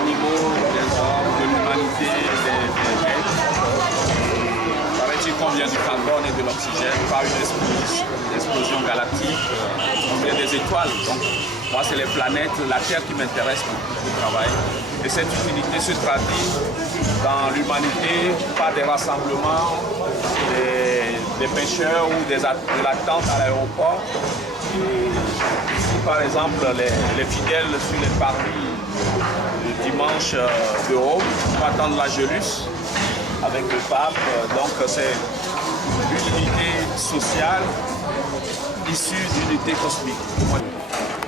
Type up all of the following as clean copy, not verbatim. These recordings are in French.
animaux, des hommes, de l'humanité, des bêtes. Paraît-il qu'on vient du carbone et de l'oxygène par une explosion galactique. On vient des étoiles. Donc, moi, c'est les planètes, la Terre qui m'intéresse au travail. Et cette utilité se traduit dans l'humanité par des rassemblements, des pêcheurs ou de l'attente à l'aéroport. Ici, par exemple, les fidèles sur les parvis le dimanche de Rome pour attendre l'Angélus avec le pape. Donc, c'est une unité sociale issue d'unité cosmique.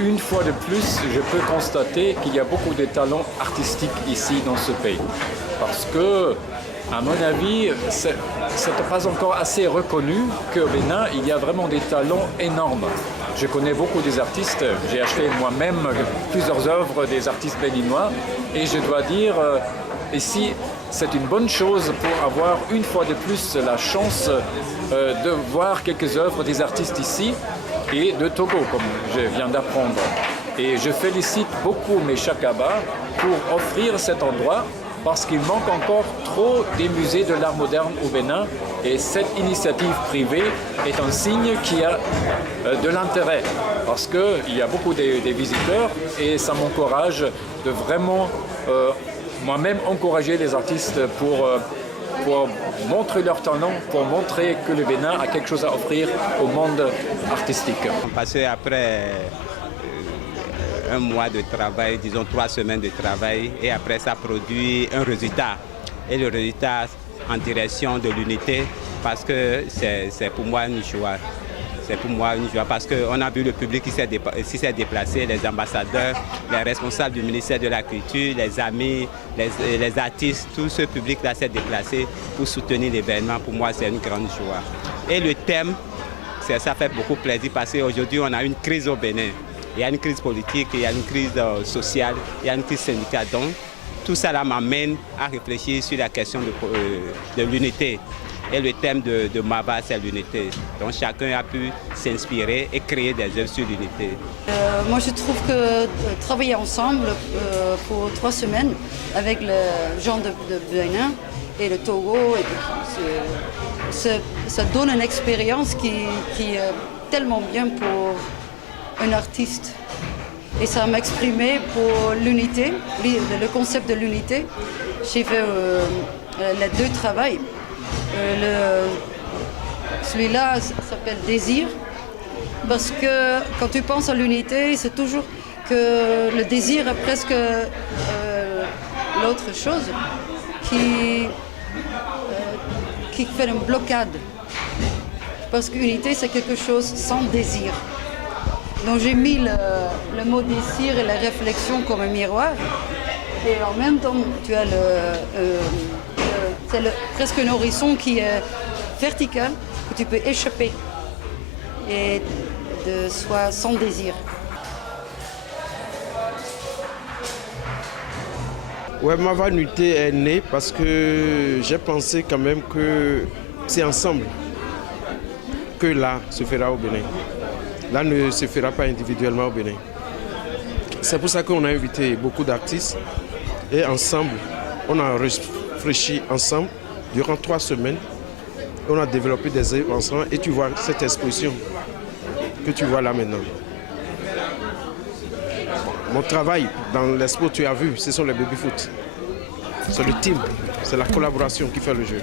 Une fois de plus, je peux constater qu'il y a beaucoup de talents artistiques ici dans ce pays. Parce que, à mon avis, ce n'est pas encore assez reconnu qu'au Bénin, il y a vraiment des talents énormes. Je connais beaucoup des artistes, j'ai acheté moi-même plusieurs œuvres des artistes béninois et je dois dire, ici, c'est une bonne chose pour avoir une fois de plus la chance de voir quelques œuvres des artistes ici et de Togo, comme je viens d'apprendre. Et je félicite beaucoup mes Chakaba pour offrir cet endroit parce qu'il manque encore trop des musées de l'art moderne au Bénin et cette initiative privée est un signe qu'il y a de l'intérêt parce qu'il y a beaucoup des visiteurs et ça m'encourage de vraiment moi-même encourager les artistes pour montrer leur talent, pour montrer que le Bénin a quelque chose à offrir au monde artistique. Parce qu'après un mois de travail, disons 3 semaines de travail, et après ça produit un résultat. Et le résultat en direction de l'unité, parce que c'est pour moi une joie. C'est pour moi une joie parce qu'on a vu le public qui s'est déplacé, les ambassadeurs, les responsables du ministère de la Culture, les amis, les artistes, tout ce public-là s'est déplacé pour soutenir l'événement. Pour moi, c'est une grande joie. Et le thème, ça fait beaucoup plaisir parce qu'aujourd'hui, on a une crise au Bénin. Il y a une crise politique, il y a une crise sociale, il y a une crise syndicale. Donc, tout ça m'amène à réfléchir sur la question de l'unité. Et le thème de Mava, c'est l'unité. Donc chacun a pu s'inspirer et créer des œuvres sur l'unité. Moi, je trouve que travailler ensemble pour 3 semaines avec les gens de Bénin et le Togo, ça donne une expérience qui est tellement bien pour un artiste. Et ça m'a exprimé pour l'unité, le concept de l'unité. J'ai fait les 2 travaux. Celui-là s'appelle Désir, parce que quand tu penses à l'unité, c'est toujours que le désir est presque l'autre chose qui fait une blocade. Parce qu'unité, c'est quelque chose sans désir. Donc j'ai mis le mot désir et la réflexion comme un miroir. Et en même temps, tu as c'est presque un horizon qui est vertical, que tu peux échapper et de soi sans désir. Ouais, Mava Unité est née parce que j'ai pensé quand même que c'est ensemble que l'art se fera au Bénin. L'art ne se fera pas individuellement au Bénin. C'est pour ça qu'on a invité beaucoup d'artistes et ensemble, on a réfléchi ensemble durant 3 semaines. On a développé des œuvres ensemble et tu vois cette exposition que tu vois là maintenant. Mon travail dans l'expo, tu as vu, ce sont les baby-foot. C'est le team, c'est la collaboration qui fait le jeu.